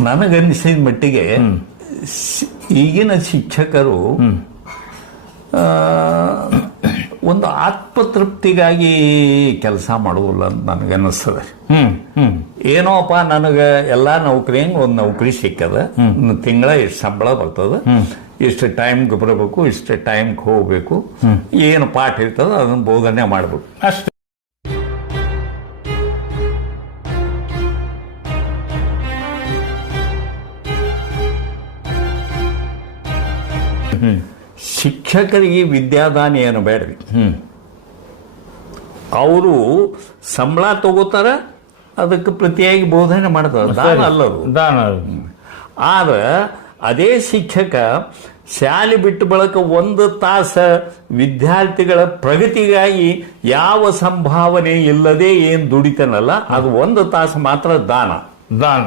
ನನಗನ್ನಿಸಿದ ಮಟ್ಟಿಗೆ ಈಗಿನ ಶಿಕ್ಷಕರು ಒಂದು ಆತ್ಮತೃಪ್ತಿಗಾಗಿ ಕೆಲಸ ಮಾಡುವುದಿಲ್ಲ ಅಂತ ನನಗನ್ನಿಸ್ತದೆ. ಏನೋಪ್ಪ ನನಗೆ ಎಲ್ಲ ನೌಕರಿ ಒಂದು ನೌಕರಿ ಸಿಕ್ಕದ. ತಿಂಗಳ ಇಷ್ಟು ಸಂಬಳ ಬರ್ತದೆ. ಇಷ್ಟು ಟೈಮ್ಗೆ ಬರಬೇಕು ಇಷ್ಟು ಟೈಮ್ಗೆ ಹೋಗಬೇಕು. ಏನು ಪಾಠ ಇರ್ತದೆ ಅದನ್ನ ಬೋಧನೆ ಮಾಡ್ಬೇಕು. ಅಷ್ಟೇ. ಶಿಕ್ಷಕರಿಗೆ ವಿದ್ಯಾದಾನ ಏನು ಬೇಡ್ರಿ. ಅವರು ಸಂಬಳ ತಗೋತಾರ ಅದಕ್ಕೆ ಪ್ರತಿಯಾಗಿ ಬೋಧನೆ ಮಾಡ್ತಾರೆ. ದಾನ ಅಲ್ಲರು ದಾನ ಆದ್ರೆ ಅದೇ ಶಿಕ್ಷಕ ಶಾಲೆ ಬಿಟ್ಟು ಬಳಕ ಒಂದು ತಾಸ ವಿದ್ಯಾರ್ಥಿಗಳ ಪ್ರಗತಿಗಾಗಿ ಯಾವ ಸಂಭಾವನೆ ಇಲ್ಲದೆ ಏನು ದುಡಿತಾನಲ್ಲ ಅದು ಒಂದು ತಾಸು ಮಾತ್ರ ದಾನ. ದಾನ.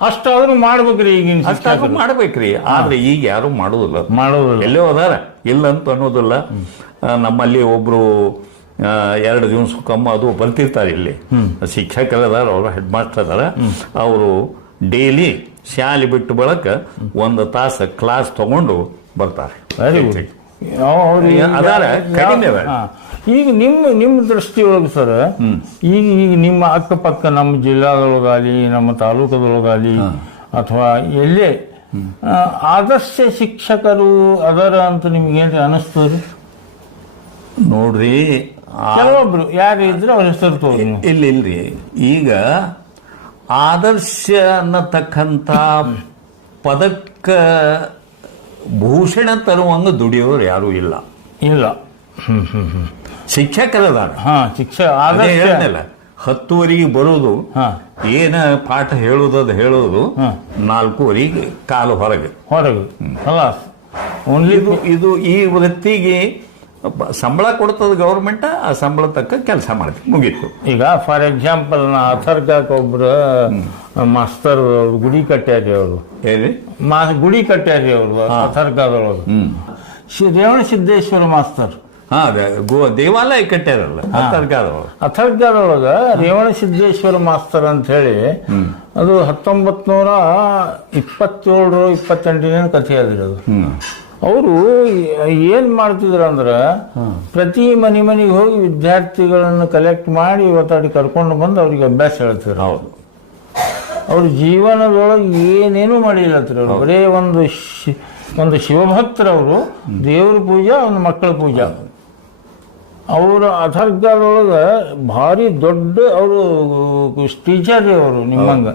ಅಷ್ಟಾದ್ರೂ ಮಾಡ್ಬೇಕ್ರಿ ಈಗಿನ ಅಷ್ಟಾದ್ರೂ ಮಾಡ್ಬೇಕ್ರಿ. ಆದ್ರೆ ಈಗ ಯಾರು ಮಾಡೋದಿಲ್ಲ. ಮಾಡೋದಿಲ್ಲ. ಎಲ್ಲೋ ಅದಾರ. ಇಲ್ಲ ಅಂತ ಅನ್ನೋದಿಲ್ಲ ನಮ್ಮಲ್ಲಿ ಒಬ್ರು ಎರಡು ಎರಡು ಕಮ್ಮ ಅದು ಬರ್ತಿರ್ತಾರೆ ಇಲ್ಲಿ. ಶಿಕ್ಷಕರು ಅದಾರ ಅವರು ಹೆಡ್ ಮಾಸ್ಟರ್ ಅದಾರ ಅವರು ಡೈಲಿ ಶಾಲೆ ಬಿಟ್ಟು ಬಳಕ ಒಂದು ತಾಸು ಕ್ಲಾಸ್ ತಗೊಂಡು ಬರ್ತಾರೆ. ಅದಾರ, ಕಡಿಮೆ. ಈಗ ನಿಮ್ಮ ನಿಮ್ಮ ದೃಷ್ಟಿಯೊಳಗೆ ಸರ್ ಈಗ ಈಗ ನಿಮ್ಮ ಅಕ್ಕಪಕ್ಕ ನಮ್ಮ ಜಿಲ್ಲಾದೊಳಗಾಗಲಿ ನಮ್ಮ ತಾಲೂಕದೊಳಗಾಗಲಿ ಅಥವಾ ಎಲ್ಲೇ ಆದರ್ಶ ಶಿಕ್ಷಕರು ಅದರ ಅಂತ ನಿಮ್ಗೇನು ಅನಿಸ್ತದ್ರಿ ನೋಡ್ರಿ ಕೆಲವೊಬ್ರು ಯಾರು ಇದ್ರೆ ಅವ್ರ ಹೆಸರು ತೋರಿ ಇಲ್ಲ ಇಲ್ರಿ. ಈಗ ಆದರ್ಶ ಅನ್ನತಕ್ಕಂಥ ಪದಕ್ಕೆ ಭೂಷಣ ತರುವಂಗ ದುಡಿಯೋರು ಯಾರು ಇಲ್ಲ. ಇಲ್ಲ. ಶಿಕ್ಷಕರದಾರ ಹಾ ಆದರ್ಶ ಹೇಳಿಲ್ಲ ಹತ್ತುವರೆಗೆ ಬರೋದು ಹಾ. ಏನ ಪಾಠ ಹೇಳೋದದು ಹೇಳೋದು. ನಾಲ್ಕೂವರೆಗೆ ಕಾಲು ಹೊರಗೆ. ಹೊರಗೆ. ಅಲ್ಲ ಇದು ಇದು ಈ ವೃತ್ತಿಗೆ ಸಂಬಳ ಕೊಡ್ತದ ಗೌರ್ಮೆಂಟ್ ಆ ಸಂಬಳ ತಕ್ಕ ಕೆಲಸ ಮಾಡ್ತೀವಿ ಮುಗೀತು. ಈಗ ಫಾರ್ ಎಕ್ಸಾಂಪಲ್ ನಾ ಅಥರ್ಗಾಕ್ ಒಬ್ರು ಮಾಸ್ತರ್ ಅವ್ರು ಗುಡಿ ಕಟ್ಟ್ಯಾರಿ ಅವರು. ಹೇಳಿ ಮಾ ಗುಡಿ ಕಟ್ಟ್ಯಾರಿ ಅವರು ಅಥರ್ಗಾದೊಳಗೆ ಶ್ರೀ ರೇವಣ ಸಿದ್ದೇಶ್ವರ ಮಾಸ್ತರ್. ಹಾ ಗೋ ದೇವಾಲಯ ಕಟ್ಟ್ಯಾರಲ್ಲ ರೇವಣ ಸಿದ್ದೇಶ್ವರ ಮಾಸ್ತರ್ ಅಂತ ಹೇಳಿ ಅದು ಹತ್ತೊಂಬತ್ ನೂರ ಇಪ್ಪತ್ತೇಳರು ಇಪ್ಪತ್ತೆಂಟನೇ ಕಥೆ ಅದು ಅವರು ಏನ್ ಮಾಡ್ತಿದ್ರು ಅಂದ್ರ ಪ್ರತಿ ಮನೆ ಮನೆಗೆ ಹೋಗಿ ವಿದ್ಯಾರ್ಥಿಗಳನ್ನು ಕಲೆಕ್ಟ್ ಮಾಡಿ ಒತ್ತಾಡಿ ಕರ್ಕೊಂಡು ಬಂದು ಅವ್ರಿಗೆ ಅಭ್ಯಾಸ ಹೇಳ್ತಿದ್ರು. ಹೌದು. ಅವ್ರ ಜೀವನದೊಳಗೆ ಏನೇನು ಮಾಡಿಲ್ಲ ಅವರೇ ಬರೇ ಒಂದು ಶಿ- ಒಂದು ಶಿವಭಕ್ತರವರು ದೇವ್ರ ಪೂಜಾ ಒಂದು ಮಕ್ಕಳ ಪೂಜಾ. ಅವರ ಅಥರ್ಗದೊಳಗೆ ಭಾರಿ ದೊಡ್ಡ ಅವರು ಟೀಚರ್ ರೀ ಅವರು ನಿಮ್ಮಂಗ.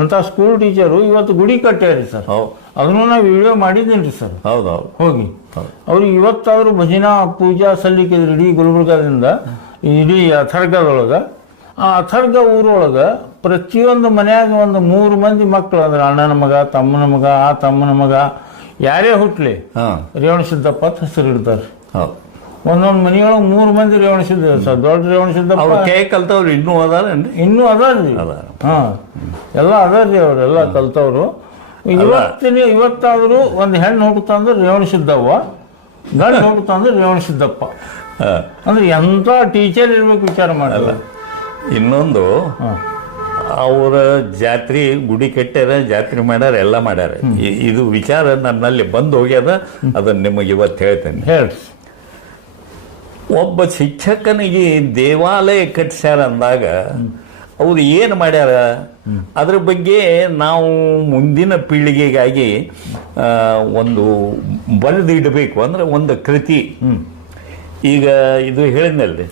ಅಂತ ಸ್ಕೂಲ್ ಟೀಚರು ಇವತ್ತು ಗುಡಿ ಕಟ್ಟ್ಯಾರಿ ಸರ್. ಅದನ್ನು ನಾ ವಿಡಿಯೋ ಮಾಡಿದ್ದೀನಿ ರೀ ಸರ್. ಹೌದು ಹೌದು. ಹೋಗಿ. ಅವ್ರು ಇವತ್ತಾದ್ರು ಭಜನಾ ಪೂಜಾ ಸಲ್ಲಿಕಿದ್ರು ಇಡೀ ಗುಲ್ಬರ್ಗದಿಂದ ಇಡೀ ಅಥರ್ಗದೊಳಗೆ. ಆ ಅಥರ್ಗ ಊರೊಳಗೆ ಪ್ರತಿಯೊಂದು ಮನೆಯಾಗ ಒಂದು ಮೂರು ಮಂದಿ ಮಕ್ಕಳು ಅಂದ್ರೆ ಅಣ್ಣನ ಮಗ ತಮ್ಮನ ಮಗ ಆ ತಮ್ಮನ ಮಗ ಯಾರೇ ಹುಟ್ಲಿ ರೇವಣ ಸಿದ್ದಪ್ಪ ಅಂತ ಹೆಸರು ಇಡ್ತಾರೆ ಹೌದು. ಒಂದೊಂದು ಮನೆಯೊಳಗೆ ಮೂರು ಮಂದಿ ರೇವಣ ಸಿದ್ದ ಸರ್ ದೊಡ್ಡ ರೇವಣ ಸಿದ್ದಪ್ಪ. ಅವ್ರ ಕೈ ಕಲ್ತವ್ರು ಇನ್ನೂ ಅದಾರೇನ್ರಿ? ಇನ್ನೂ ಅದಾರ್ರಿ ಅದಾರ. ಹಾ. ಎಲ್ಲ ಅದಾರ್ರಿ ಅವರೆಲ್ಲ ಕಲ್ತವ್ರು. ಇವತ್ತಿನ ಇವತ್ತಾದರೂ ಒಂದು ಹೆಣ್ಣು ಹುಡುಕ್ತಂದ್ರೆ ರೇವಣ ಸಿದ್ದವ್ವ ಗಂಡು ಹುಡುಕ್ತಂದ್ರೆ ರೇವಣ ಸಿದ್ದಪ್ಪ. ಅಂದ್ರೆ ಎಂಥ ಟೀಚರ್ ಇರ್ಬೇಕು ವಿಚಾರ ಮಾಡಲ್ಲ ಇನ್ನೊಂದು ಅವರ ಜಾತ್ರೆ ಗುಡಿ ಕಟ್ಟ್ಯಾರ ಜಾತ್ರೆ ಮಾಡ್ಯಾರ ಎಲ್ಲ ಮಾಡ್ಯಾರ. ಇದು ವಿಚಾರ ನನ್ನಲ್ಲಿ ಬಂದು ಹೋಗ್ಯದ ಅದನ್ನ ನಿಮಗೆ ಇವತ್ತು ಹೇಳ್ತೇನೆ. ಹೇಳ್ರಿ. ಒಬ್ಬ ಶಿಕ್ಷಕನಿಗೆ ದೇವಾಲಯ ಕಟ್ಸ್ಯಾರ ಅಂದಾಗ ಅವ್ರು ಏನು ಮಾಡ್ಯಾರ? ಅದ್ರ ಬಗ್ಗೆ ನಾವು ಮುಂದಿನ ಪೀಳಿಗೆಗಾಗಿ ಒಂದು ಬರೆದಿಡಬೇಕು ಅಂದ್ರೆ ಒಂದು ಕೃತಿ. ಈಗ ಇದು ಹೇಳಿದ್ನಲ್ಲಿ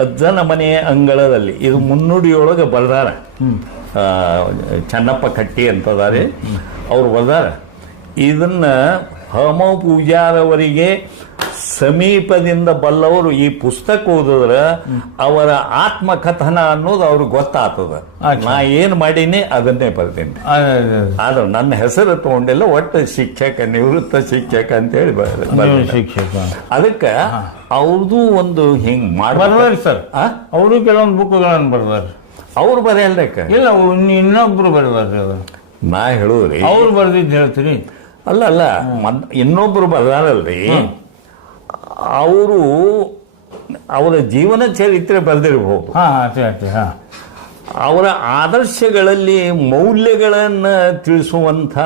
ಅಜ್ಜನ ಮನೆಯ ಅಂಗಳದಲ್ಲಿ, ಇದು ಮುನ್ನುಡಿಯೊಳಗೆ ಬರ್ದಾರ ಚನ್ನಪ್ಪ ಕಟ್ಟಿ ಅಂತದಾರೆ. ಅವ್ರು ಬರ್ದಾರ ಇದನ್ನ ಹಮ ಪೂಜಾರವರಿಗೆ ಸಮೀಪದಿಂದ ಬಲ್ಲವರು ಈ ಪುಸ್ತಕ ಓದಿದ್ರೆ ಅವರ ಆತ್ಮಕಥನ ಅನ್ನೋದು ಅವ್ರಿಗೆ ಗೊತ್ತಾಗ್ತದ. ನಾ ಏನ್ ಮಾಡೀನಿ ಅದನ್ನೇ ಬರ್ತೀನಿ. ಆದ್ರೆ ನನ್ನ ಹೆಸರು ತಗೊಂಡಿಲ್ಲ ಒಟ್ಟು ಶಿಕ್ಷಕ ನಿವೃತ್ತ ಶಿಕ್ಷಕ ಅಂತ ಹೇಳಿ ಶಿಕ್ಷಕ. ಅದಕ್ಕೆ ಅವ್ರದ್ದು ಒಂದು ಹಿಂಗ್ ಮಾಡಿ ಸರ್. ಅವರು ಕೆಲವೊಂದು ಬುಕ್ಗಳನ್ನು ಬರ್ದಾರೆ. ಅವ್ರು ಬರೆಯಲ್ರಕ್ಕ ಇಲ್ಲ ಇನ್ನು ಇನ್ನೊಬ್ರು ಬರ್ದಾರೆ ನಾ ಹೇಳುದ್ರಿ. ಅವ್ರು ಬರ್ದಿದ್ದು ಹೇಳ್ತೀನಿ. ಅಲ್ಲ ಅಲ್ಲ ಇನ್ನೊಬ್ರು ಬರ್ದಾರಲ್ರಿ. ಅವರು ಅವರ ಜೀವನ ಚರಿತ್ರೆ ಬರೆದಿರಬಹುದು. ಅವರ ಆದರ್ಶಗಳಲ್ಲಿ ಮೌಲ್ಯಗಳನ್ನು ತಿಳಿಸುವಂತ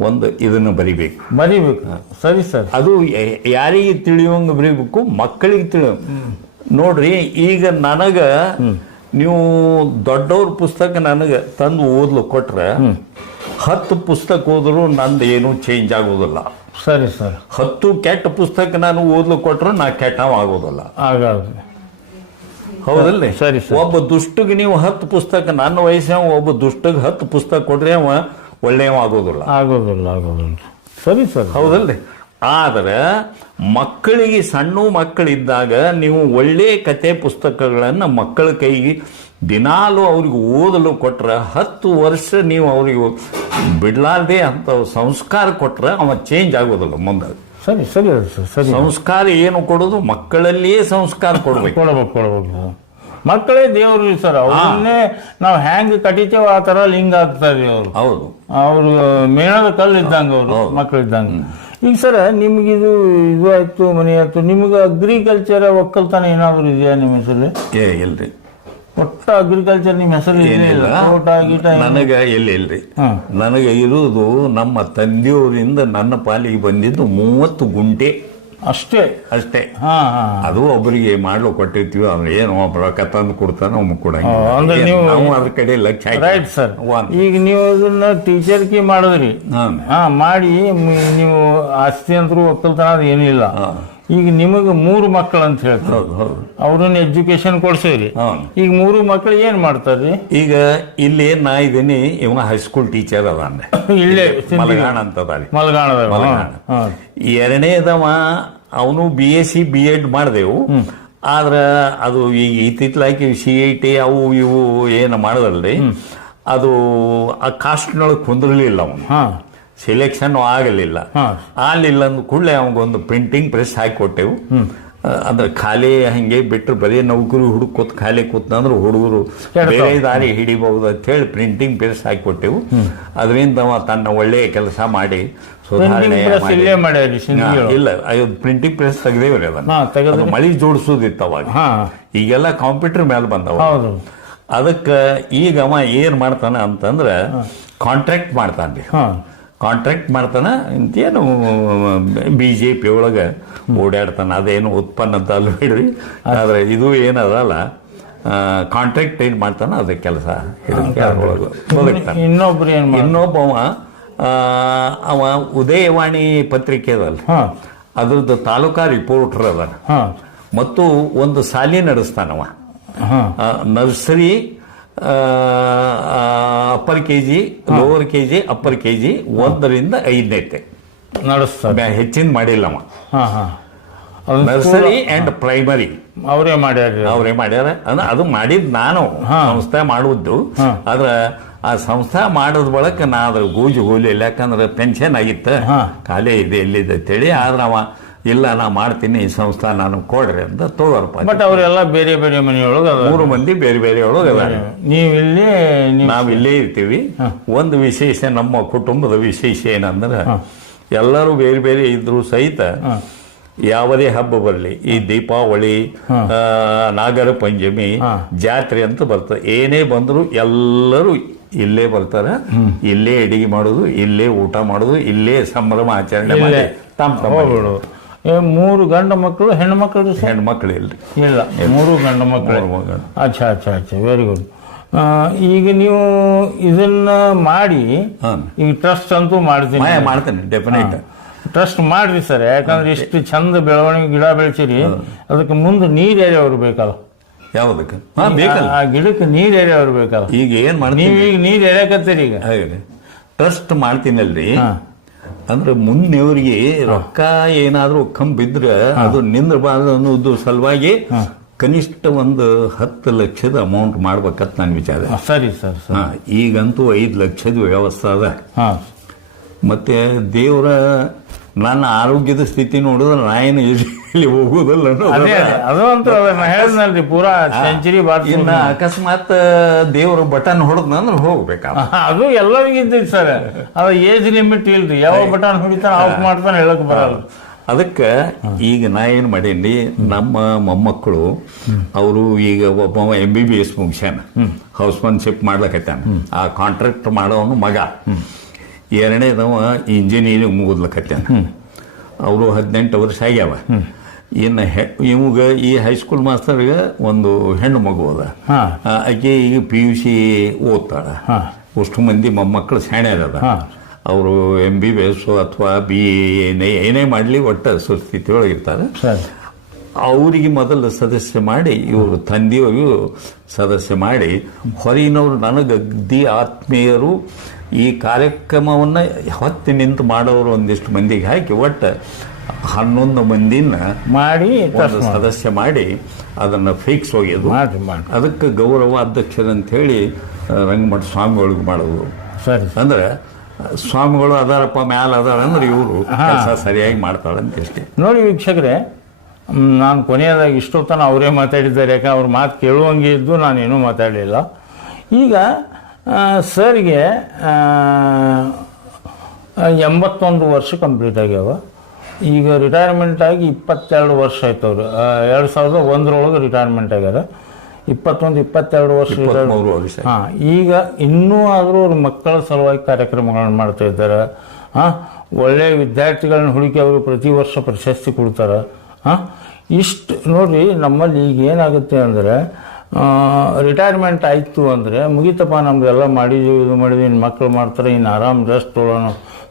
ಒಂದು ಇದನ್ನು ಬರಿಬೇಕು. ಬರಿಬೇಕು. ಸರಿ ಸರ್. ಅದು ಯಾರಿಗೆ ತಿಳಿಯುವಂಗ ಬರೀಬೇಕು? ಮಕ್ಕಳಿಗೆ ತಿಳಿಯ ನೋಡ್ರಿ ಈಗ ನನಗೆ ನೀವು ದೊಡ್ಡವ್ರ ಪುಸ್ತಕ ನನಗೆ ತಂದು ಓದ್ಲು ಕೊಟ್ರೆ ಹತ್ತು ಪುಸ್ತಕ ಓದ್ರು ನಂದು ಏನೂ ಚೇಂಜ್ ಆಗೋದಿಲ್ಲ. ಸರಿ ಸರ್. ಹತ್ತು ಕೆಟ್ಟ ಪುಸ್ತಕ ನಾನು ಓದ್ಲು ಕೊಟ್ಟರು ನಾ ಕೆಟ್ಟವ ಆಗೋದಲ್ಲ. ಹಾಗಾದ್ರೆ. ಹೌದಲ್ಲ ಸರಿ, ಸರಿ. ಒಬ್ಬ ದುಷ್ಟಗೆ ನೀವು ಹತ್ತು ಪುಸ್ತಕ ನನ್ನ ವಯಸ್ಸಿನ ಒಬ್ಬ ದುಷ್ಟಗೆ ಹತ್ತು ಪುಸ್ತಕ ಕೊಟ್ರೆ ಅವ ಒಳ್ಳೆಯವ ಆಗೋದಿಲ್ಲ. ಆಗೋದಿಲ್ಲ ಆಗೋದಿಲ್ಲ. ಸರಿ ಸರ್. ಹೌದಲ್ರಿ? ಆದ್ರೆ ಮಕ್ಕಳಿಗೆ ಸಣ್ಣ ಮಕ್ಕಳಿದ್ದಾಗ ನೀವು ಒಳ್ಳೆಯ ಕತೆ ಪುಸ್ತಕಗಳನ್ನು ಮಕ್ಕಳ ಕೈಗೆ ದಿನಾಲು ಅವ್ರಿಗೆ ಓದಲು ಕೊಟ್ರೆ ಹತ್ತು ವರ್ಷ ನೀವು ಅವ್ರಿಗೆ ಬಿಡ್ಲಾರ್ದೆ ಅಂತ ಸಂಸ್ಕಾರ ಕೊಟ್ರೆ ಅವ ಚೇಂಜ್ ಆಗೋದಿಲ್ಲ ಮುಂದೆ ಸರಿ ಸರಿ ಸರಿ ಸಂಸ್ಕಾರ ಏನು ಕೊಡೋದು? ಮಕ್ಕಳಲ್ಲಿಯೇ ಸಂಸ್ಕಾರ ಕೊಡ್ಬೇಕು. ಕೊಡಬೇಕು ಕೊಡಬೇಕು. ಮಕ್ಕಳೇ ದೇವರು ಸರ್ ಅವನ್ನೇ ನಾವು ಹ್ಯಾಂಗ್ ಕಟಿತೇವ ಆ ತರ ಲಿಂಗ ಆಗ್ತಾರೆ ಅವರು. ಹೌದು. ಅವರು ಮೇಣದ ಕಲ್ಲು ಇದ್ದಂಗೆ ಅವರು ಹೌದು. ಮಕ್ಕಳು ಇದ್ದಂಗೆ ಈಗ ಸರ್ ನಿಮ್ಗಿದು ಇದು ಆಯಿತು ಮನೆ ಆಯ್ತು ನಿಮ್ಗೆ ಅಗ್ರಿಕಲ್ಚರ್ ಒಕ್ಕಲ್ತನ ಏನಾದರೂ ಇದೆಯಾ ನಿಮ್ಮ ಹೆಸರಲ್ಲಿ? ಏ ಇಲ್ರಿ. ಒಟ್ಟ ಅಗ್ರಿಕಲ್ಚರ್ ನಿಮ್ಮ ಹೆಸರು ಏನಿಲ್ಲ. ತೋಟ ಗೀಟ? ನನಗೆ ಎಲ್ಲಿ ಇಲ್ರಿ ನನಗ ಇರುವುದು ನಮ್ಮ ತಂದೆಯವರಿಂದ ನನ್ನ ಪಾಲಿಗೆ ಬಂದಿದ್ದು ಮೂವತ್ತು ಗುಂಟೆ. ಅಷ್ಟೇ? ಅಷ್ಟೇ. ಅದು ಒಬ್ಬರಿಗೆ ಮಾಡ್ಲು ಕೊಟ್ಟಿರ್ತೀವಿ ಅವ್ನು ಏನು ಒಬ್ಬ ರೊಕ್ಕ ತಂದು ಕೊಡ್ತಾನೆ ಒಮ್ಮೆ ಕೊಡಂಗಿಲ್ಲ. ಅಂದ್ರೆ ನೀವು- ಕಡೆ ಲಕ್ಷ ರೈಟ್ ಸರ್. ಈಗ ನೀವು ಅದನ್ನ ಟೀಚರ್ ಕಿ ಮಾಡಿದ್ರಿ. ಹಾ. ಮಾಡಿ ನೀವು ಆಸ್ತಿ ಅಂತರೂ ಒಕ್ಕಲ್ತನ ಅದು ಏನಿಲ್ಲ. ಈಗ ನಿಮಗೆ ಮೂರು ಮಕ್ಕಳು ಅಂತ ಹೇಳ್ತಾರೆ ಹೌದು ಹೌದು. ಅವ್ರನ್ನ ಎಜುಕೇಶನ್ ಕೊಡ್ಸೇವ್ರಿ. ಈಗ ಮೂರು ಮಕ್ಕಳು ಏನ್ ಮಾಡ್ತಾರ್ರಿ? ಈಗ ಇಲ್ಲಿ ನಾ ಇದ್ದೀನಿ ಇವ ಹೈಸ್ಕೂಲ್ ಟೀಚರ್ ಅದಾನೆ. ಇಲ್ಲೇ ಮಲಗಾಣ ಅಂತ ಮಲಗಾಣದ ಮಲಗಾಣ ಎರಡನೇದವ ಅವನು B S C B Ed ಮಾಡಿದೆವು. ಆದ್ರೆ ಅದು ಈಗ ಇತ್ತಿತ್ಲಾಕಿ ಸಿ ಐ ಟಿ ಅವು ಇವು ಏನು ಮಾಡದಲ್ರಿ ಅದು ಆ ಕಾಸ್ಟ್ನೊಳಗೆ ಕುಂದಿರಲಿಲ್ಲ ಅವನು. ಹಾ. ಸೆಲೆಕ್ಷನ್ ಆಗಲಿಲ್ಲ. ಆಗಲಿಲ್ಲ ಅಂದ ಕೂಡಲೇ ಅವನಿಗೊಂದು ಪ್ರಿಂಟಿಂಗ್ ಪ್ರೆಸ್ ಹಾಕಿ ಕೊಟ್ಟೆವು. ಆ, ಅಂದ್ರೆ ಖಾಲಿ ಹಂಗೆ ಬಿಟ್ಟರೆ ಬರೀ ನೌಕರಿ ಹುಡುಕೋತ್ ಖಾಲಿ ಕೂತ್ನಂದ್ರೆ ಹುಡುಗರು ಬೇರೆ ದಾರಿ ಹಿಡಿಬಹುದು ಅಂತ ಹೇಳಿ ಪ್ರಿಂಟಿಂಗ್ ಪ್ರೆಸ್ ಹಾಕಿ ಕೊಟ್ಟೆವು. ಅದರಿಂದ ಅವ ತನ್ನ ಒಳ್ಳೆಯ ಕೆಲಸ ಮಾಡಿ ಸುಧಾರಣೆ ಇಲ್ಲೇ ಪ್ರಿಂಟಿಂಗ್ ಪ್ರೆಸ್ ತೆಗ್ದೇವ್ರಿ ಅದನ್ನ. ಮಳಿ ಜೋಡಿಸೋದಿತ್ತು ಅವಾಗ. ಈಗೆಲ್ಲ ಕಂಪ್ಯೂಟರ್ ಮೇಲೆ ಬಂದವ. ಅದಕ್ಕೆ ಈಗ ಅವ ಏನ್ ಮಾಡ್ತಾನ ಅಂತಂದ್ರೆ ಕಾಂಟ್ರಾಕ್ಟ್ ಮಾಡ್ತಾನ್ರಿ. ಹಾ. ಕಾಂಟ್ರಾಕ್ಟ್ ಮಾಡ್ತಾನೆ ಇಂತೇನು ಬಿ ಜೆ ಪಿ ಒಳಗೆ ಓಡಾಡ್ತಾನೆ. ಅದೇನು ಉತ್ಪನ್ನ ಅಂತ ಅಲ್ಲಿ ಬಿಡ್ರಿ ಆದರೆ ಇದು ಏನದಲ್ಲ ಕಾಂಟ್ರಾಕ್ಟ್ ಏನು ಮಾಡ್ತಾನೆ ಅದೇ ಕೆಲಸ ಇನ್ನೊಬ್ರು ಏನು ಇನ್ನೊಬ್ಬವ ಅವ ಉದಯವಾಣಿ ಪತ್ರಿಕೆ ಅದಲ್ಲ. ಅದ್ರದ್ದು ತಾಲೂಕಾ ರಿಪೋರ್ಟರ್ ಅದ ಮತ್ತು ಒಂದು ಸಾಲಿ ನಡೆಸ್ತಾನವ. Nursery upper K G lower K G upper K G ಒಂದರಿಂದ ಐದನೇತೆ ನಡೆಸ್ತಾರೆ ಹೆಚ್ಚಿನ ಮಾಡಿಲ್ಲ ನರ್ಸರಿ ಅಂಡ್ ಪ್ರೈಮರಿ ಅವರೇ ಮಾಡ್ಯಾರ. ಅವರೇ ಮಾಡ್ಯಾರ. ಅಂದ್ರೆ ಅದು ಮಾಡಿದ್ ನಾನು. ಸಂಸ್ಥೆ ಮಾಡುವುದು. ಆದ್ರ ಆ ಸಂಸ್ಥೆ ಮಾಡೋದ್ ಬಳಕ ನಾ ಅದ್ರ ಗೂಜು ಹೋಗ್ಲಿಲ್ಲ ಯಾಕಂದ್ರೆ ಪೆನ್ಷನ್ ಆಗಿತ್ತ. ಖಾಲಿ ಇದೆ ಎಲ್ಲಿದೆ ಅಂತೇಳಿ ಆದ್ರ ಅವ ಇಲ್ಲ ನಾ ಮಾಡ್ತೀನಿ ಈ ಸಂಸ್ಥೆ ನಾನು ಕೊಡ್ರಿ ಅಂತ ತಗೋರಪ್ಪ ಬಟ್ ಅವರೆಲ್ಲ ಬೇರೆ ಬೇರೆ ಮನೆಯೊಳಗೆ ಮೂರು ಮಂದಿ ಬೇರೆ ಬೇರೆ ಒಳಗೆ ನೀವು ಇಲ್ಲಿ ನೀವು ಇಲ್ಲೇ ಇರ್ತೀವಿ. ಒಂದು ವಿಶೇಷ ನಮ್ಮ ಕುಟುಂಬದ ವಿಶೇಷ ಏನಂದ್ರೆ ಎಲ್ಲರೂ ಬೇರೆ ಬೇರೆ ಇದ್ರು ಸಹಿತ. ಯಾವುದೇ ಹಬ್ಬ ಬರಲಿ ಈ ದೀಪಾವಳಿ ನಾಗರ ಪಂಚಮಿ ಜಾತ್ರೆ ಅಂತ ಬರ್ತದೆ. ಏನೇ ಬಂದರೂ ಎಲ್ಲರೂ ಇಲ್ಲೇ ಬರ್ತಾರೆ. ಇಲ್ಲೇ ಅಡಿಗೆ ಮಾಡೋದು ಇಲ್ಲೇ ಊಟ ಮಾಡೋದು ಇಲ್ಲೇ ಸಂಭ್ರಮ ಆಚರಣೆ ಮಾಡಿ ತಮ್ಮ ಮೂರು ಗಂಡ ಮಕ್ಕಳು ಹೆಣ್ಣು ಮಕ್ಕಳು ಹೆಣ್ಣು ಮಕ್ಕಳು ಇಲ್ರಿ. ಇಲ್ಲ ಮೂರು ಗಂಡ ಮಕ್ಕಳು. ಅಚ್ಚಾ ಅಚ್ಚಾ ಅಚ್ಚಾ ವೆರಿ ಗುಡ್ ಈಗ ನೀವು ಇದನ್ನ ಮಾಡಿ. ಈಗ ಟ್ರಸ್ಟ್ ಅಂತೂ ಮಾಡ್ತೀನಿ. ಮಾಡ್ತೇನೆ ಡೆಫಿನೆಟ್ ಟ್ರಸ್ಟ್ ಮಾಡ್ರಿ ಸರ್ ಯಾಕಂದ್ರೆ ಇಷ್ಟು ಚಂದ ಬೆಳವಣಿಗೆ ಗಿಡ ಬೆಳೆಸಿರಿ ಅದಕ್ಕೆ ಮುಂದೆ ನೀರು ಏರಿಯವ್ರು ಬೇಕಲ್ಲ. ಯಾವ್ದಕ್ಕೆ? ಬೇಕಲ್ಲ. ಆ ಗಿಡಕ್ಕೆ ನೀರು ಏರಿಯವ್ರು ಬೇಕಲ್ಲ. ಈಗ ಏನ್ ನೀವು ಮಾಡ್ತೀವಿ ಈಗ ನೀರು ಎರೆಯಕತ್ತೀರಿ ಈಗ. ಟ್ರಸ್ಟ್ ಮಾಡ್ತೀನಲ್ರಿ. ಅಂದ್ರೆ ಮುನ್ನೆಯವರಿಗೆ ರೊಕ್ಕ ಏನಾದ್ರೂ ಕಂಬಿದ್ರೆ ಬಿದ್ರೆ ಅದು ನಿಂದ್ರಬಾರ್ದು ಅನ್ನೋದು ಸಲುವಾಗಿ ಕನಿಷ್ಠ ಒಂದು ಹತ್ತು ಲಕ್ಷದ ಅಮೌಂಟ್ ಮಾಡ್ಬೇಕಂತ ನನ್ನ ವಿಚಾರ. ಸರಿ ಸರ್ ಈಗಂತೂ ಐದು ಲಕ್ಷದ ವ್ಯವಸ್ಥೆ ಅದ. ಮತ್ತೆ ದೇವರ ನನ್ನ ಆರೋಗ್ಯದ ಸ್ಥಿತಿ ನೋಡಿದ್ರೆ ನಾ ಏನು ಇಲ್ಲಿ ಹೋಗೋದಲ್ಲ ಅನ್ನೋದು ಅದೇ ಅದ. ಅದು ಅಂತೂ ನಾ ಹೇಳಿದ್ನಲ್ರಿ ಪೂರಾ ಸೆಂಚುರಿ ಬಾರ್ತೀನಿ ಇನ್ನ ಅಕಸ್ಮಾತ್ ದೇವರು ಬಟನ್ ಹೊಡೆದ್ನಂದ್ರೆ ಹೋಗ್ಬೇಕ ಅದು ಎಲ್ಲರಿಗೂ ಇದ್ದಿತ್ತು ಸರ್. ಅದು ಏಜ್ ಲಿಮಿಟ್ ಇಲ್ರಿ. ಯಾವ ಬಟನ್ ಹೊಡಿತಾನೆ ಆಫ್ ಮಾಡ್ತಾನೆ ಹೇಳಕ್ ಬರಲ್ಲ. ಅದಕ್ಕೆ ಈಗ ನಾ ಏನು ಮಾಡೀನಿ ನಮ್ಮ ಮೊಮ್ಮಕ್ಕಳು ಅವರು ಈಗ ಒಬ್ಬ ಎಂ ಬಿ ಬಿ ಎಸ್ ಮುಗಿಸ್ಯಾನ. ಹೌಸ್ಮನ್ಶಿಪ್ ಮಾಡ್ಲಕತ್ತಾನ. ಆ ಕಾಂಟ್ರಾಕ್ಟ್ ಮಾಡೋನು ಮಗ. ಎರಡನೇದವ ಇಂಜಿನಿಯರಿಂಗ್ ಮುಗಿದ್ಲಕತ್ತಾನ. ಅವರು ಹದಿನೆಂಟು ವರ್ಷ ಆಗ್ಯಾವ. ಇನ್ನು ಹೆ ಇವಾಗ ಈ ಹೈಸ್ಕೂಲ್ ಮಾಸ್ತರ್ಗೆ ಒಂದು ಹೆಣ್ಣು ಮಗು ಅದ. ಆಕೆ ಈಗ ಪಿ ಯು ಸಿ ಓದ್ತಾಳೆ. ಹಾ. ಅಷ್ಟು ಮಂದಿ ಮೊಮ್ಮಕ್ಕಳು ಶಾಣ್ಯರದ ಹಾ. ಅವರು ಎಂ ಬಿ ಬಿ ಎಸ್ ಅಥವಾ ಬಿ ಎ ಏನೇ ಮಾಡಲಿ ಒಟ್ಟು ಸುಸ್ಥಿತಿ ಒಳಗಿರ್ತಾರೆ ಅವರಿಗೆ ಮೊದಲು ಸದಸ್ಯ ಮಾಡಿ ಇವರು ತಂದೆಯವರು ಸದಸ್ಯ ಮಾಡಿ ಹೊರಗಿನವರು ನನಗೆ ಅಗ್ದಿ ಆತ್ಮೀಯರು ಈ ಕಾರ್ಯಕ್ರಮವನ್ನು ಹೊತ್ತಿ ನಿಂತು ಮಾಡೋರು ಒಂದಿಷ್ಟು ಮಂದಿಗೆ ಹಾಕಿ ಒಟ್ಟು ಹನ್ನೊಂದು ಮಂದಿನ ಮಾಡಿ ಸದಸ್ಯ ಮಾಡಿ ಅದನ್ನು ಫಿಕ್ಸ್ ಹೋಗ್ಯದು ಮಾಡ್ರಿ ಅದಕ್ಕೆ ಗೌರವ ಅಧ್ಯಕ್ಷರಂತ ಹೇಳಿ ರಂಗಮಠ ಸ್ವಾಮಿಗಳಿಗೆ ಮಾಡೋದು. ಸರಿ ಅಂದ್ರೆ ಸ್ವಾಮಿಗಳು ಅದಾರಪ್ಪ ಮ್ಯಾಲ ಅದಾರ ಅಂದ್ರೆ ಇವರು ಕೆಲಸ ಸರಿಯಾಗಿ ಮಾಡ್ತಾಳಂತ ಅಷ್ಟೇ. ನೋಡಿ ವೀಕ್ಷಕರೇ ನಾನು ಕೊನೆಯದಾಗಿ ಇಷ್ಟೊತ್ತನ ಅವರೇ ಮಾತಾಡಿದ್ದಾರೆ ಯಾಕೆ ಅವ್ರ ಮಾತು ಕೇಳುವಂಗೆ ಇದ್ದು ನಾನೇನೂ ಮಾತಾಡಲಿಲ್ಲ. ಈಗ ಸರ್ಗೆ ಎಂಬತ್ತೊಂದು ವರ್ಷ ಕಂಪ್ಲೀಟ್ ಆಗ್ಯಾವ. ಈಗ ರಿಟೈರ್ಮೆಂಟ್ ಆಗಿ ಇಪ್ಪತ್ತೆರಡು ವರ್ಷ ಆಯ್ತು ಅವರು. ಎರಡು ಸಾವಿರದ ಒಂದರೊಳಗೆ ರಿಟೈರ್ಮೆಂಟ್ ಆಗ್ಯಾರ. ಇಪ್ಪತ್ತೊಂದು ಇಪ್ಪತ್ತೆರಡು ವರ್ಷ ಹಾ ಈಗ ಇನ್ನೂ ಆದರೂ ಅವ್ರ ಮಕ್ಕಳ ಸಲುವಾಗಿ ಕಾರ್ಯಕ್ರಮಗಳನ್ನು ಮಾಡ್ತಾ ಇದ್ದಾರೆ. ಹಾಂ ಒಳ್ಳೆಯ ವಿದ್ಯಾರ್ಥಿಗಳನ್ನ ಹುಡುಕಿ ಅವರು ಪ್ರತಿ ವರ್ಷ ಪ್ರಶಸ್ತಿ ಕೊಡ್ತಾರೆ. ಹಾ? ಇಷ್ಟು ನೋಡಿರಿ ನಮ್ಮಲ್ಲಿ ಈಗ ಏನಾಗುತ್ತೆ ಅಂದರೆ ರಿಟೈರ್ಮೆಂಟ್ ಆಯಿತು ಅಂದರೆ, ಮುಗಿತಪ್ಪ ನಮ್ದೆಲ್ಲ ಮಾಡಿದ್ವಿ, ಇದು ಮಾಡಿದ್ವಿ ಇನ್ನು ಮಕ್ಕಳು ಮಾಡ್ತಾರೆ ಇನ್ನು ಆರಾಮ್ ರೆಸ್ಟ್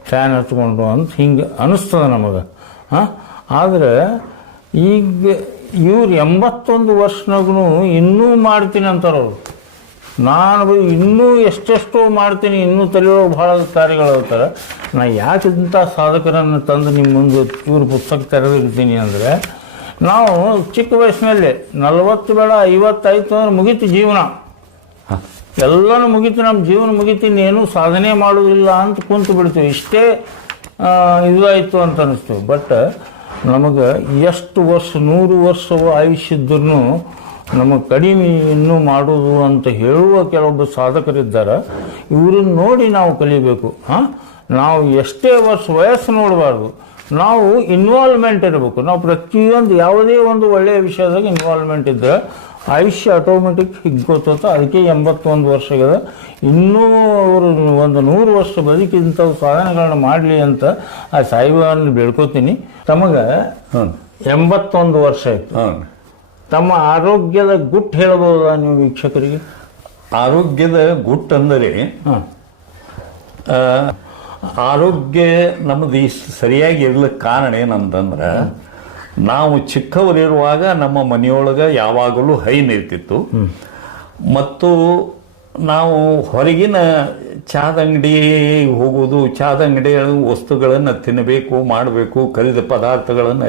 ಫ್ಯಾನ್ ಹಚ್ಕೊಂಡು ಅಂತ ಹಿಂಗೆ ಅನಿಸ್ತದೆ ನಮಗೆ. ಹಾಂ? ಆದರೆ ಈಗ ಇವ್ರು ಎಂಬತ್ತೊಂದು ವರ್ಷನಾಗೂ ಇನ್ನೂ ಮಾಡ್ತೀನಿ ಅಂತಾರೆ ನಾನು ಇನ್ನೂ ಎಷ್ಟೆಷ್ಟೋ ಮಾಡ್ತೀನಿ ಇನ್ನೂ ತಲೆಯೋ ಭಾಳ ಕಾರ್ಯಗಳು ನಾನು ನಾ ಯಾಕೆ ಇಂಥ ಸಾಧಕರನ್ನು ತಂದು ನಿಮ್ಮ ಮುಂದೆ ಇವ್ರ ಪುಸ್ತಕ ತೆರೆದಿರ್ತೀನಿ ಅಂದರೆ ನಾವು ಚಿಕ್ಕ ವಯಸ್ಸಿನಲ್ಲಿ ನಲವತ್ತು ಬೇಡ ಐವತ್ತಾಯ್ತು ಅಂದ್ರೆ ಮುಗೀತು ಜೀವನ. ಎಲ್ಲನೂ ಮುಗೀತು ನಮ್ಮ ಜೀವನ ಮುಗೀತು ಇನ್ನೇನು ಸಾಧನೆ ಮಾಡೋದಿಲ್ಲ ಅಂತ ಕುಂತು ಬಿಡ್ತೀವಿ. ಇಷ್ಟೇ ಇದು ಇದಾಯಿತು ಅಂತ ಅನ್ನಿಸ್ತೀವಿ ಬಟ್ ನಮಗೆ ಎಷ್ಟು ವರ್ಷ ನೂರು ವರ್ಷವು ಆಯುಷ್ಯದ್ರೂ ನಮಗೆ ಕಡಿಮೆ ಇನ್ನೂ ಮಾಡೋದು ಅಂತ ಹೇಳುವ ಕೆಲವೊಬ್ಬ ಸಾಧಕರಿದ್ದಾರೆ ಇವ್ರನ್ನ ನೋಡಿ ನಾವು ಕಲಿಬೇಕು. ಹಾಂ? ನಾವು ಎಷ್ಟೇ ವರ್ಷ ವಯಸ್ಸು ನೋಡಬಾರ್ದು. ನಾವು ಇನ್ವಾಲ್ವ್ಮೆಂಟ್ ಇರಬೇಕು. ನಾವು ಪ್ರತಿಯೊಂದು ಯಾವುದೇ ಒಂದು ಒಳ್ಳೆಯ ವಿಷಯದಾಗ ಇನ್ವಾಲ್ವ್ಮೆಂಟ್ ಇದ್ದರೆ ಆಯುಷ್ಯ ಆಟೋಮೆಟಿಕ್ ಹಿಗ್ಗೋತೋತ ಅದಕ್ಕೆ ಎಂಬತ್ತೊಂದು ವರ್ಷ ಇದೆ ಇನ್ನೂ ಅವರು ಒಂದು ನೂರು ವರ್ಷ ಬದುಕಿಂಥವು ಸಾಧನೆಗಳನ್ನ ಮಾಡಲಿ ಅಂತ ಆ ಸಾಯಿಬಾಬಾನ ಬೇಡ್ಕೋತೀನಿ. ತಮಗೆ ಎಂಬತ್ತೊಂದು ವರ್ಷ ಆಯಿತು. ತಮ್ಮ ಆರೋಗ್ಯದ ಗುಟ್ಟು ಹೇಳ್ಬೋದಾ ನೀವು ವೀಕ್ಷಕರಿಗೆ? ಆರೋಗ್ಯದ ಗುಟ್ಟು ಅಂದರೆ ಆರೋಗ್ಯ ನಮ್ಮದು ಇಷ್ಟು ಸರಿಯಾಗಿ ಇರ್ಲಿಕ್ಕೆ ಕಾರಣ ಏನಂತಂದ್ರೆ ನಾವು ಚಿಕ್ಕವರಿರುವಾಗ ನಮ್ಮ ಮನೆಯೊಳಗೆ ಯಾವಾಗಲೂ ಹೈನ್ ಇರ್ತಿತ್ತು ಮತ್ತು ನಾವು ಹೊರಗಿನ ಚಾದ ಅಂಗಡಿ ಹೋಗೋದು ಚಾದ ಅಂಗಡಿ ವಸ್ತುಗಳನ್ನು ತಿನ್ನಬೇಕು ಮಾಡಬೇಕು ಕರಿದ ಪದಾರ್ಥಗಳನ್ನು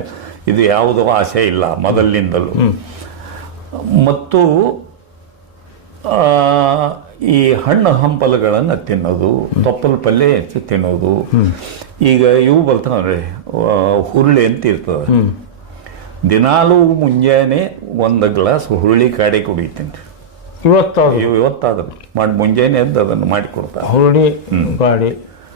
ಇದು ಯಾವುದೋ ಆಸೆ ಇಲ್ಲ ಮೊದಲಿನಿಂದಲೂ. ಮತ್ತು ಈ ಹಣ್ಣು ಹಂಪಲುಗಳನ್ನು ತಿನ್ನೋದು ತೊಪ್ಪಲು ಪಲ್ಯ ಹೆಚ್ಚು ತಿನ್ನೋದು ಈಗ ಇವು ಬರ್ತಾವ್ರೆ ಹುರುಳಿ ಅಂತ ಇರ್ತದೆ. ದಿನಾಲೂ ಮುಂಜಾನೆ ಒಂದು ಗ್ಲಾಸ್ ಹುರುಳಿ ಕಾಡೆ ಕುಡಿತೀನಿ. ಇವತ್ತು ಅದು ಇವ್ ಇವತ್ತಾದ್ರು. ಮಾಡಿ ಮುಂಜಾನೆ ಎದ್ದು ಅದನ್ನು ಮಾಡಿಕೊಡ್ತಾರೆ ಹುರುಳಿ ಕಾಡಿ.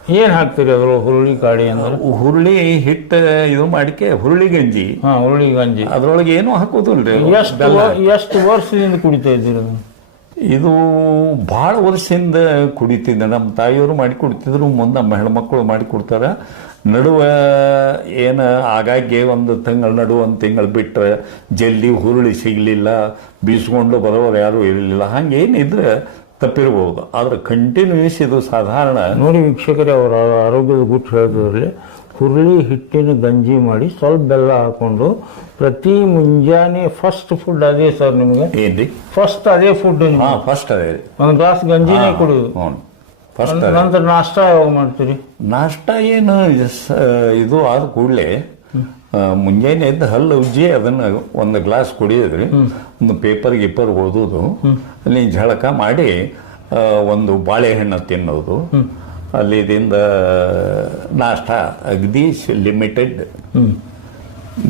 ಏನು ಹಾಕ್ತೀರಿ ಅದ್ರೊಳಗೆ ಹುರುಳಿ ಕಾಡಿ ಅಂದ್ರೆ? ಹುರುಳಿ ಹಿಟ್ಟು ಇದು ಮಾಡಿಕೆ ಹುರುಳಿ ಗಂಜಿ. ಹಾಂ ಹುರುಳಿ ಗಂಜಿ. ಅದ್ರೊಳಗೆ ಏನೂ ಹಾಕೋದಿಲ್ರಿ ಎಷ್ಟು ಎಷ್ಟು ವರ್ಷದಿಂದ ಕುಡಿತಾ ಇದ್ದೀರಿ ಇದು ಬಹಳ ವರ್ಷದಿಂದ ಕುಡಿತಿದ್ದೆ. ನಮ್ಮ ತಾಯಿಯವರು ಮಾಡಿ ಕೊಡ್ತಿದ್ರು. ಮುಂದೆ ನಮ್ಮ ಹೆಣ್ಮಕ್ಳು ಮಾಡಿ ಕೊಡ್ತಾರ. ನಡುವ ಏನು ಆಗಾಗ್ಗೆ ಒಂದು ತಿಂಗಳು ನಡುವ ಒಂದು ತಿಂಗಳು ಬಿಟ್ಟರೆ ಜಲ್ದಿ ಹುರುಳಿ ಸಿಗಲಿಲ್ಲ. ಬೀಸ್ಕೊಂಡು ಬರೋರು ಯಾರು ಇರಲಿಲ್ಲ. ಹಂಗೇನಿದ್ರೆ ತಪ್ಪಿರ್ಬೋದು ಆದರೆ ಕಂಟಿನ್ಯೂಸ್ ಇದು ಸಾಧಾರಣ. ನೋಡಿ ವೀಕ್ಷಕರೇ ಅವರ ಆರೋಗ್ಯದ ಗುಟ್ಟು ಹೇಳಿದ್ರಲ್ಲಿ ಹುರುಳಿ ಹಿಟ್ಟಿನ ಗಂಜಿ ಮಾಡಿ ಸ್ವಲ್ಪ ಬೆಲ್ಲ ಹಾಕೊಂಡು ಪ್ರತಿ ಮುಂಜಾನೆ ಫಸ್ಟ್ ಫುಡ್ ಅದೇ ಸರ್ ನಿಮಗೆ. ಏನ್ರಿ? ಫಸ್ಟ್ ಅದೇ ಫುಡ್ ಹಾ ಫಸ್ಟ್ ಅದೇ. ಒಂದು ಗ್ಲಾಸ್ ಗಂಜಿನೇ ಕುಡಿಯೋದು ಹ್ಞೂ. ಫಸ್ಟ್ ನಂತರ ನಾಷ್ಟ ಯಾವಾಗ ಮಾಡ್ತೀರಿ? ನಾಷ್ಟ ಏನು ಇದು ಆದ ಕೂಡಲೇ ಮುಂಜಾನೆ ಎದ್ದು ಹಲ್ಲು ಉಜ್ಜಿ ಅದನ್ನು ಒಂದು ಗ್ಲಾಸ್ ಕುಡಿಯೋದ್ರಿ. ಒಂದು ಪೇಪರ್ ಗಿಪ್ಪರ್ ಓದೋದು ಅಲ್ಲಿ ಝಳಕ ಮಾಡಿ ಒಂದು ಬಾಳೆಹಣ್ಣು ತಿನ್ನೋದು. ಅಲ್ಲಿದಿಂದ ನಾಷ್ಟ ಅಗದಿ ಲಿಮಿಟೆಡ್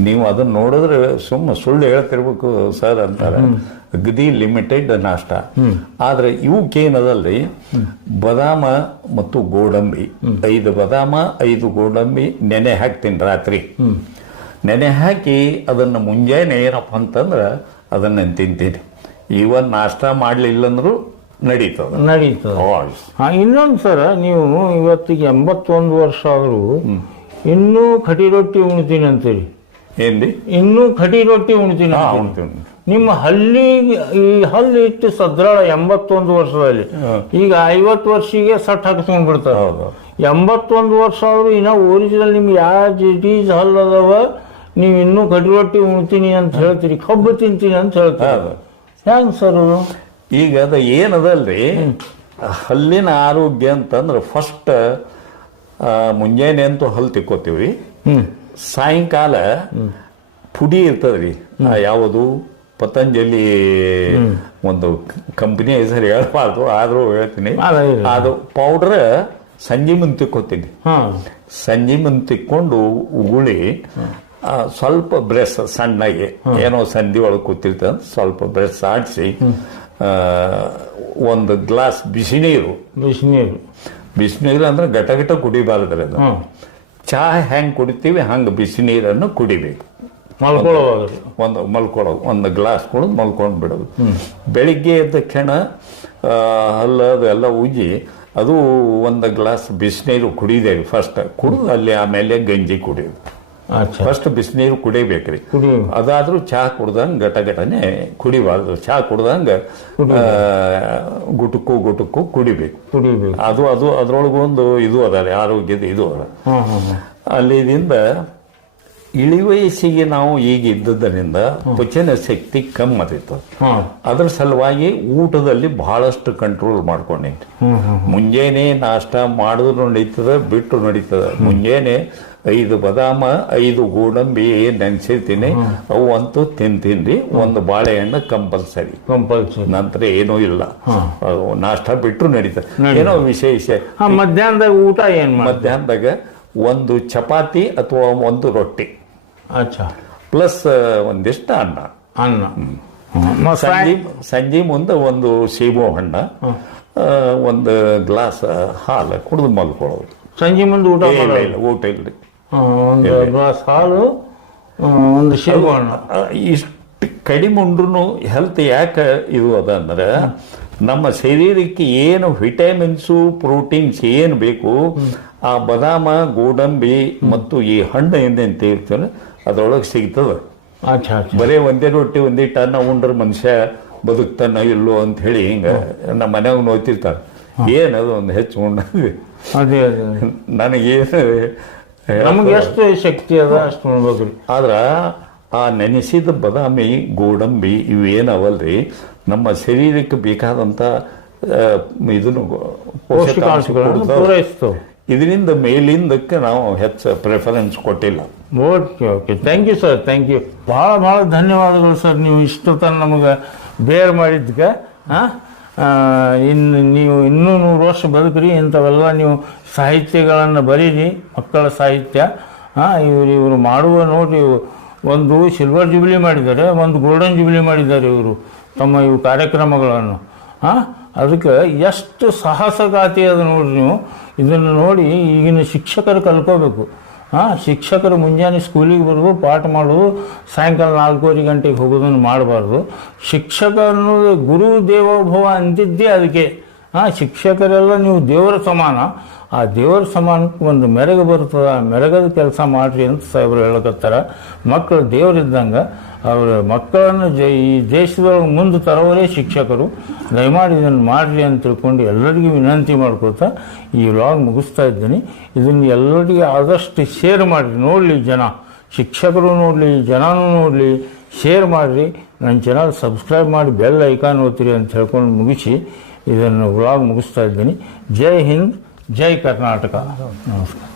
ನೀವು ಅದನ್ನು ನೋಡಿದ್ರೆ ಸುಮ್ಮ ಸುಳ್ಳು ಹೇಳ್ತಿರ್ಬೇಕು ಸರ್ ಅಂತಾರೆ. ಅಗದಿ ಲಿಮಿಟೆಡ್ ನಾಷ್ಟ. ಆದರೆ ಇವಕ್ಕೇನದಲ್ರಿ ಬದಾಮ ಮತ್ತು ಗೋಡಂಬಿ. ಐದು ಬದಾಮ ಐದು ಗೋಡಂಬಿ ನೆನೆ ಹಾಕ್ತೀನಿ ರಾತ್ರಿ. ನೆನೆ ಹಾಕಿ ಅದನ್ನು ಮುಂಜಾನೆ ಏನಪ್ಪ ಅಂತಂದ್ರೆ ಅದನ್ನು ತಿಂತೀನಿ. ಇವನ್ ನಾಷ್ಟ ಮಾಡಲಿಲ್ಲ ನಡೀತದೆ. ನಡೀತದ. ಹಾ ಇನ್ನೊಂದು ಸರ ನೀವು ಇವತ್ತಿಗೆ ಎಂಬತ್ತೊಂದು ವರ್ಷ ಆದರೂ ಇನ್ನೂ ಕಟಿ ರೊಟ್ಟಿ ಉಣ್ತೀನಿ ಅಂತೀರಿ. ಏನ್ರಿ? ಇನ್ನೂ ಕಟಿ ರೊಟ್ಟಿ ಉಣ್ತೀನಿ ನಿಮ್ಮ ಹಲ್ಲಿ ಈ ಹಲ್ಲಿ ಇಟ್ಟು ಸದ್ರಾಳ ಎಂಬತ್ತೊಂದು ವರ್ಷದಲ್ಲಿ. ಈಗ ಐವತ್ತು ವರ್ಷಿಗೆ ಸಟ್ ಹಾಕಿಸ್ಕೊಂಡ್ ಬಿಡ್ತಾರೆ ಹೌದು. ಎಂಬತ್ತೊಂದು ವರ್ಷ ಆದರೂ ಇನ್ನ ಒರಿಜಿನಲ್ ನಿಮ್ಗೆ ಯಾವ ಜಿಟೀಸ್ ಹಲ್ಲು ಅದಾವ? ನೀವು ಇನ್ನೂ ರೊಟ್ಟಿ ಉಣ್ತೀನಿ ಅಂತ ಹೇಳ್ತೀರಿ ಕಬ್ಬು ತಿಂತೀನಿ ಅಂತ ಹೇಳ್ತೀರಿ. ಹೆಂಗ್ ಸರ್ ಈಗ ಅದು ಏನದಲ್ರಿ? ಹಲ್ಲಿನ ಆರೋಗ್ಯ ಅಂತಂದ್ರೆ ಫಸ್ಟ್ ಮುಂಜಾನೆ ಅಂತೂ ಹಲ್ಲು ತಿಕ್ಕೋತೀವಿ ಸಾಯಂಕಾಲ ಪುಡಿ ಇರ್ತದ್ರಿ. ಯಾವುದು? ಪತಂಜಲಿ ಒಂದು ಕಂಪನಿ ಹೆಸರು ಹೇಳಬಾರ್ದು ಆದ್ರೂ ಹೇಳ್ತೀನಿ. ಅದು ಪೌಡ್ರ್ ಸಂಜೆ ಮುಂದೆ ತಿಕ್ಕೋತೀನಿ. ಸಂಜೆ ಮುಂದೆ ತಿಕ್ಕೊಂಡು ಉಗುಳಿ ಸ್ವಲ್ಪ ಬ್ರೆಸ್ ಸಣ್ಣಗೆ ಏನೋ ಸಂಧಿ ಒಳಗೆ ಕೂತಿರ್ತದೆ ಸ್ವಲ್ಪ ಬ್ರೆಸ್ ಆಡಿಸಿ ಒಂದು ಗ್ಲಾಸ್ ಬಿಸಿ ನೀರು ಬಿಸಿನೀರು. ಬಿಸಿನೀರು ಅಂದ್ರೆ ಘಟ ಘಟ ಕುಡಿಬಾರ್ದ್ರಿ ಅದು. ಚಹಾ ಹೆಂಗ್ ಕುಡಿತೀವಿ ಹಂಗೆ ಬಿಸಿ ನೀರನ್ನು ಕುಡಿಬೇಕು. ಮಲ್ಕೊಳ್ಳೋವಾಗ ಒಂದು ಮಲ್ಕೊಳ್ಳೋದು ಒಂದು ಗ್ಲಾಸ್ ಕುಡಿದು ಮಲ್ಕೊಂಡು ಬಿಡೋದು. ಬೆಳಿಗ್ಗೆ ಎದ್ದ ಕ್ಷಣ ಅಲ್ಲ ಹಲ್ಲು ಅದು ಎಲ್ಲ ಉಜ್ಜಿ ಅದು ಒಂದು ಗ್ಲಾಸ್ ಬಿಸಿನೀರು ಕುಡಿದೇವೆ ಫಸ್ಟ್ ಕುಡಿದು ಅಲ್ಲಿ ಆಮೇಲೆ ಗಂಜಿ ಕುಡಿಯೋದು. ಫಸ್ಟ್ ಬಿಸಿನೀರು ಕುಡಿಬೇಕ್ರಿ. ಕುಡಿ ಅದಾದ್ರೂ ಚಹಾ ಕುಡ್ದಂಗೆ ಘಟ ಘಟನೆ ಕುಡಿಬಾರ್ದು. ಚಹಾ ಕುಡ್ದಂಗೆ ಗುಟುಕು ಗುಟುಕು ಕುಡಿಬೇಕು. ಕುಡಿಬೇಕು. ಅದು ಅದು ಅದ್ರೊಳಗೊಂದು ಇದು ಅದ ರೀ ಆರೋಗ್ಯದ ಇದು ಅದ. ಅಲ್ಲಿದಿಂದ ಇಳಿ ವಯಸ್ಸಿಗೆ ನಾವು ಈಗ ಇದ್ದದ್ದರಿಂದ ಪಚನ ಶಕ್ತಿ ಕಮ್ಮಿ ಆದಿತ್ತು ಅದ್ರ ಸಲುವಾಗಿ ಊಟದಲ್ಲಿ ಬಹಳಷ್ಟು ಕಂಟ್ರೋಲ್ ಮಾಡ್ಕೊಂಡೇನಿ ಮುಂಜಾನೆ ನಾಷ್ಟ ಮಾಡಿದ್ರು ನಡೀತದ ಬಿಟ್ಟು ನಡೀತದ. ಮುಂಜಾನೆ ಐದು ಬದಾಮ ಐದು ಗೋಡಂಬಿ ನೆನೆಸಿರ್ತೀನಿ. ಅವು ಅಂತೂ ತಿಂತೀನಿ. ಒಂದು ಬಾಳೆಹಣ್ಣು ಕಂಪಲ್ಸರಿ. ಕಂಪಲ್ಸರಿ. ನಂತರ ಏನೂ ಇಲ್ಲ. ನಾಷ್ಟ ಬಿಟ್ಟರು ನಡೀತದೆ. ಏನೋ ವಿಶೇಷ. ಮಧ್ಯಾಹ್ನದಾಗ ಊಟ ಏನು ಮಧ್ಯಾಹ್ನದಾಗ ಒಂದು ಚಪಾತಿ ಅಥವಾ ಒಂದು ರೊಟ್ಟಿ. ಅಚ್ಚಾ. ಪ್ಲಸ್ ಒಂದಿಷ್ಟು ಅನ್ನ. ಅನ್ನ. ಸಂಜೆ ಸಂಜೆ ಮುಂದೆ ಒಂದು ಸೇಬು ಹಣ್ಣ. ಒಂದು ಗ್ಲಾಸ್ ಹಾಲು ಕುಡಿದು ಮಲ್ಕೊಳ್ಳೋದು. ಸಂಜೆ ಮುಂದೆ ಊಟ ಇಲ್ಲ ಊಟ ಇಲ್ರಿ. ಒಂದು ಆ, ಒಂದು ಆ, ಇಷ್ಟು ಕಡಿಮೆ ಉಂಡ್ರೂ ಹೆಲ್ತ್ ಯಾಕೆ ಇದು ಅದ ಅಂದ್ರೆ ನಮ್ಮ ಶರೀರಕ್ಕೆ ಏನು ವಿಟಮಿನ್ಸು ಪ್ರೋಟೀನ್ಸ್ ಏನು ಬೇಕು ಆ ಬದಾಮ ಗೋಡಂಬಿ ಮತ್ತು ಈ ಹಣ್ಣು ಏನೇನು ಇರ್ತದೆ ಅದರೊಳಗೆ ಸಿಗ್ತದೆ. ಬರೀ ಒಂದೇ ರೊಟ್ಟಿ ಒಂದಿಟ್ಟು ಟನ್ನ ಉಂಡ್ರೆ ಮನುಷ್ಯ ಬದುಕ್ತಾನ ಇಲ್ಲೋ ಅಂತ ಹೇಳಿ ಹಿಂಗ ನಮ್ಮ ಮನ್ಯಾಗ ನೋಯ್ತಿರ್ತಾರೆ. ಏನದು ಒಂದು ಹೆಚ್ಚು ಉಂಡ ನನಗೇನು ನಮ್ಗೆ ಎಷ್ಟು ಶಕ್ತಿ ಅದ ಅಷ್ಟು ಉಣ್ಬೇಕ್ರಿ ಆದ್ರ ಆ ನೆನೆಸಿದ ಬದಾಮಿ ಗೋಡಂಬಿ ಇವೇನವಲ್ರಿ ನಮ್ಮ ಶರೀರಕ್ಕೆ ಬೇಕಾದಂತ ಇದನ್ನು ಪೌಷ್ಟಿಕಾಂಶಗಳನ್ನು. ಇದರಿಂದ ಮೇಲಿಂದಕ್ಕೆ ನಾವು ಹೆಚ್ಚು ಪ್ರಿಫರೆನ್ಸ್ ಕೊಟ್ಟಿಲ್ಲ. Okay okay. Thank you sir thank you ಭಾಳ ಭಾಳ ಧನ್ಯವಾದಗಳು ಸರ್ ನೀವು ಇಷ್ಟು ತನಕ ನಮಗೆ ಬೇರ್ ಮಾಡಿದ್ದಕ್ಕೆ ಇನ್ನು ನೀವು ಇನ್ನೂ ನೂರು ವರ್ಷ ಬದುಕ್ರಿ, ಇಂಥವೆಲ್ಲ ನೀವು ಸಾಹಿತ್ಯಗಳನ್ನು ಬರೀರಿ, ಮಕ್ಕಳ ಸಾಹಿತ್ಯ. ಇವರು ಇವರು ಮಾಡುವ ನೋಡಿ, ಒಂದು ಸಿಲ್ವರ್ ಜುಬ್ಲಿ ಮಾಡಿದ್ದಾರೆ, ಒಂದು ಗೋಲ್ಡನ್ ಜುಬ್ಲಿ ಮಾಡಿದ್ದಾರೆ ಇವರು, ತಮ್ಮ ಇವು ಕಾರ್ಯಕ್ರಮಗಳನ್ನು. ಹಾಂ ಅದಕ್ಕೆ ಎಷ್ಟು ಸಾಹಸಗಾತಿ ಅದು ನೋಡ್ರಿ ನೀವು. ಇದನ್ನು ನೋಡಿ ಈಗಿನ ಶಿಕ್ಷಕರು ಕಲ್ಕೋಬೇಕು. ಹಾಂ, ಶಿಕ್ಷಕರು ಮುಂಜಾನೆ ಸ್ಕೂಲಿಗೆ ಬರೋದು, ಪಾಠ ಮಾಡೋದು, ಸಾಯಂಕಾಲ ನಾಲ್ಕೂವರೆ ಗಂಟೆಗೆ ಹೋಗೋದನ್ನು ಮಾಡಬಾರ್ದು. ಶಿಕ್ಷಕ ಅನ್ನೋದು ಗುರು ದೇವೋಭವ ಅಂತಿದ್ದೇ ಅದಕ್ಕೆ. ಹಾಂ, ಶಿಕ್ಷಕರೆಲ್ಲ ನೀವು ದೇವರ ಸಮಾನ. ಆ ದೇವರ ಸಮಾನಕ್ಕೆ ಒಂದು ಮೆರಗು ಬರ್ತದೆ ಆ ಮೆರಗದ ಕೆಲಸ ಮಾಡ್ರಿ ಅಂತ ಸಾಹೇಬರು ಹೇಳಕತ್ತಾರ. ಮಕ್ಕಳು ದೇವರಿದ್ದಂಗೆ ಅವರ ಮಕ್ಕಳನ್ನು ಈ ದೇಶದೊಳಗೆ ಮುಂದೆ ತರೋವರೇ ಶಿಕ್ಷಕರು. ದಯಮಾಡಿ ಇದನ್ನು ಮಾಡಿರಿ ಅಂತ ತಿಳ್ಕೊಂಡು ಎಲ್ಲರಿಗೂ ವಿನಂತಿ ಮಾಡ್ಕೊಳ್ತಾ ಈ ವ್ಲಾಗ್ ಮುಗಿಸ್ತಾ ಇದ್ದೀನಿ. ಇದನ್ನು ಎಲ್ಲರಿಗೆ ಆದಷ್ಟು ಶೇರ್ ಮಾಡಿರಿ. ನೋಡಲಿ ಜನ. ಶಿಕ್ಷಕರು ನೋಡಲಿ, ಜನನೂ ನೋಡಲಿ. ಶೇರ್ ಮಾಡಿರಿ. ನನ್ನ ಚಾನಲ್ ಸಬ್ಸ್ಕ್ರೈಬ್ ಮಾಡಿ ಬೆಲ್ ಐಕಾನ್ ಓದ್ತೀರಿ ಅಂತ ಹೇಳ್ಕೊಂಡು ಮುಗಿಸಿ ಇದನ್ನು ವ್ಲಾಗ್ ಮುಗಿಸ್ತಾ ಇದ್ದೀನಿ. ಜೈ ಹಿಂದ್, ಜೈ ಕರ್ನಾಟಕ. ನಮಸ್ಕಾರ.